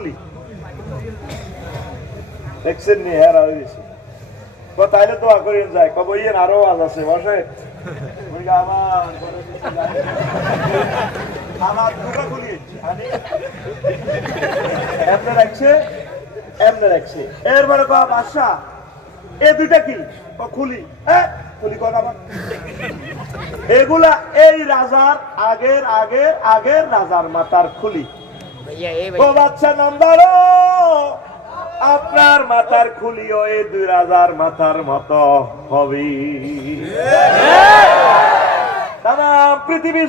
বলি? দেখছেন নি, হ্যাঁ, হয়ে তাইলে তো করেন যায় কব ইয়ে আরও আজ আছে, বসে। এরপরে এ দুইটা কি, খুলি। হ্যাঁ এগুলা এই রাজার আগের আগের আগের রাজার মাতার খুলি। ও বাচ্চা আপনার মাথার খুলিও এই দুই রাজার মাথার মতো হবে।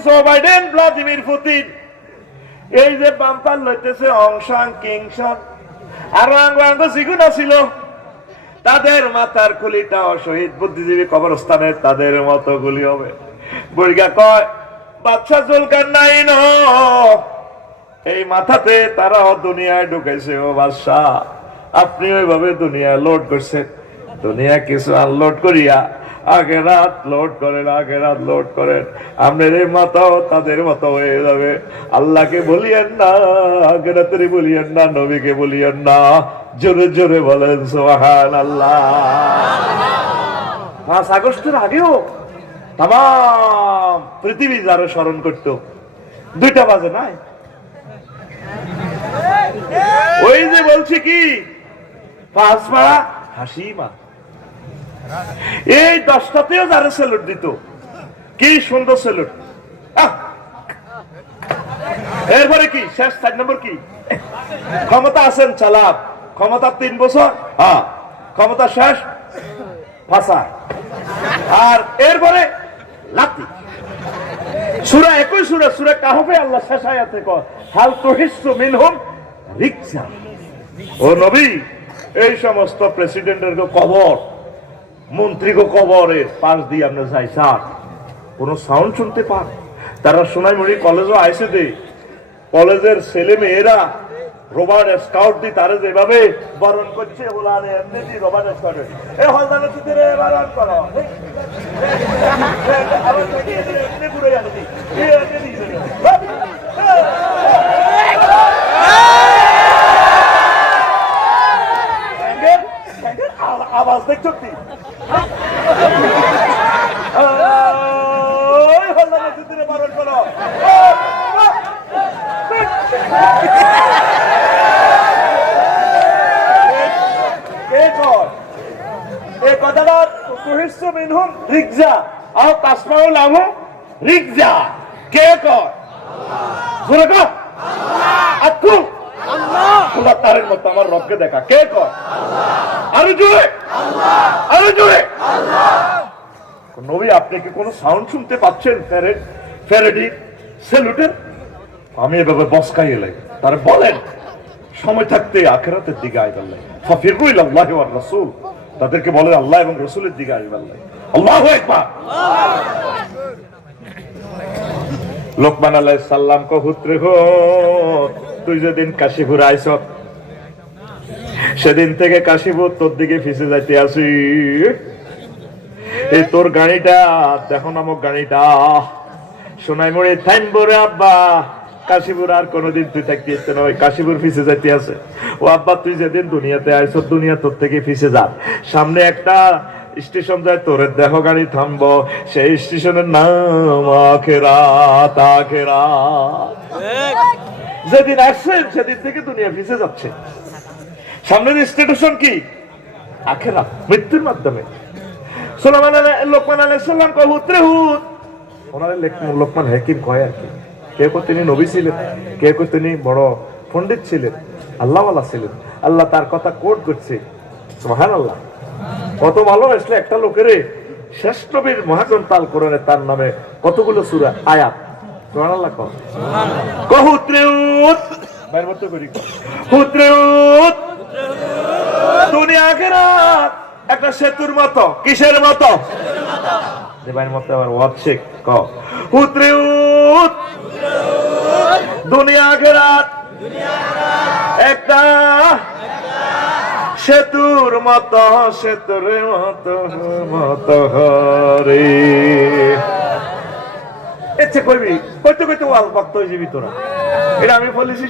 Joe Biden Vladimir Putin. এই যে বাম্পার লইতেছে অংশাং তাদের মাথার বুদ্ধিজীবী কবরস্থানের তাদের মতো গুলি হবে। বুড়িগা কয় বাচ্চা জুলকার নাই ন। এই মাথাতে তারাও দুনিয়ায় ঢুকেছে ও বাদশাহ। আপনি ওইভাবে দুনিয়া লোড করছেন। দুনিয়া কিছু আনলোড করিয়া আগে রাত লোড করেন, আগে রাত লোড করেন। আপনার এই মাথাও তাদের মতো হয়ে যাবে। আল্লাহকে বলিয়েন না আগে রাতের বলিয়েন না, নবীকে বলিয়েন না। জোরে জোরে বলেন সোহান আল্লাহ পাঁচ আগস্টের আগেও তাম, পৃথিবী যারা স্মরণ করতো। দুইটা বাজে নাই? ওই যে বলছি কি? পাঁচ পাড়া হাসি মা। এই দশটাতেও দিত, কি সুন্দর এরপরে কি? শেষ চার নম্বর কি? ক্ষমতা আছেন চালাক, ক্ষমতা তিন বছর হ্যাঁ ক্ষমতা শেষ ফাঁসা আর এরপরে লাতি। সুরা একই সুরা সুরা কাহবে আল্লাহ শেষ আয়াতে কয়, হাল তহিসু মিনহুম রিকসা। ও নবী, এই সমস্ত প্রেসিডেন্টের কবর মন্ত্রীকে কবরে পাশ দিয়ে আপনি যাই স্যার কোনো সাউন্ড শুনতে পান? তারা সোনাইমুড়ি কলেজও আইসে দে। কলেজের ছেলে মেয়েরা রোবার্ট স্কাউট দি তারা যেভাবে বরণ করছে ওলারে এমনি দি রোবার্ট স্কাউট এ হলদানে তুই রে, বরণ করো? আবার থেকে এমনি ঘুরে এ, এমনি দিয়ে আওয়াজ দেখছ কি? বারণ করো। কে কর? এই কথাটা তুহিস্য মিনহুম রিকজা আর তাসমাউ লাহু রিকজা কে কর? জোরে কর। আত্মু খোলা তারের মতো আমার রবকে দেখা। কে কর? আরও জোরে। আরও জোরে। নবী, আপনি কি সাউন্ড শুনতে পাচ্ছেন? আমি এভাবে বসকাই তারা বলেন, সময় থাকতে আখেরাতের দিকে রাসূল। তাদেরকে বলে আল্লাহ এবং রসুলের দিকে আল্লাহু লোকমান আলাইহিস সালাম কো হুত্রে হো, তুই যেদিন কাশীপুর আইছ সেদিন থেকে কাশিপুর তোর দিকে ফিসে যাইতে আসি। এই তোর গাড়িটা দেখো নামক গাড়িটা। সোনাই মোড়ে থাইমবরে আব্বা কাশীপুর আর কোনোদিন তুই থাকতে ইচ্ছে নয় কাশীপুর ফিসে যাইতে আছে। ও আব্বা তুই যেদিন দুনিয়াতে আইস দুনিয়া তোর থেকে ফিসে যা সামনে একটা স্টেশন যায় তোর দেহ গাড়ি থামবো। সেই স্টেশনের নাম আখেরাত আখেরাত যেদিন আসছেন সেদিন থেকে দুনিয়া ফিসে যাচ্ছে। সামনের স্টেশন কি? আখেরা মৃত্যুর মাধ্যমে। সোলামান লোকমান আলাইসাল্লাম কয় হুতরে হুত। ওনার লোকমান হাকিম কয় আর কি। কে কো তিনি নবী ছিলেন। কে কো তিনি বড় পণ্ডিত ছিলেন। আল্লাহওয়ালা ছিলেন। আল্লাহ তার কথা কোট করছে। মহান আল্লাহ কত ভালো আসলে একটা লোকের শ্রেষ্ঠ বীর মহাজন তাল কোরআনে তার নামে কতগুলো সুরা আয়াত। সোহান আল্লাহ কহ কহুত্রে উত বাইর মতো করি হুত্রে সেতুর মতো, কিসের মতো? দেবাইর মতো আবার ক? উত, দুনিয়া একটা সেতুর মত, সেতুর মতো মতো হরে এচ্ছে কইবি কইতে কইতে ওয়াল ভক্ত হয়ে যাবি তোরা। এটা আমি বলেছি